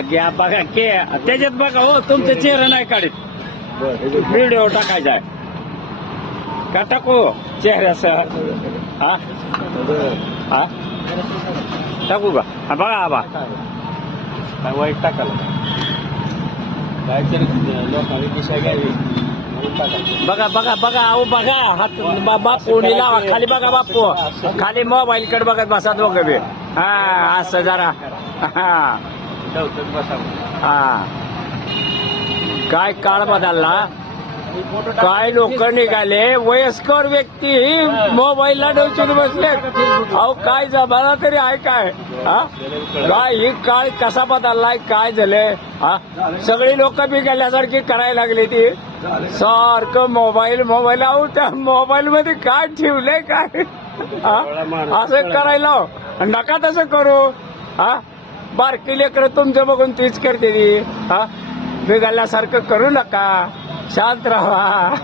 घ्या बघा के त्याच्यात बघा हो तुमचा चेहरा नाही काढत व्हिडिओ टाकायचा आहे का टाकू चेहऱ्यासह हा हा टाकू का हा, बघा बा काय वाईट टाकायला काहीतरी लोकांनी दिशा घ्यावी बघा बघा बघा अहो बघा हात बापू लावा खाली बघा बापू खाली मोबाईल कडे बघत बसा दोघं बी हा असं जरा हा हा काय काळ बदलला काय लोक निघाले वयस्कर व्यक्ती मोबाईलला डोचून बसले अहो काय जमाना तरी आहे काय हा काय ही काळ कसा बदललाय काय झालंय हा सगळी लोक बी गेल्यासारखी करायला लागली ती सारखं मोबाईल मोबाईल अहो त्या मोबाईल मध्ये काय ठेवलंय काय हा असं करायला नका तसं करू हा बारकी लेकरं तुमचं बघून तीच करते ती हा बिघडल्यासारखं करू नका शांत राहा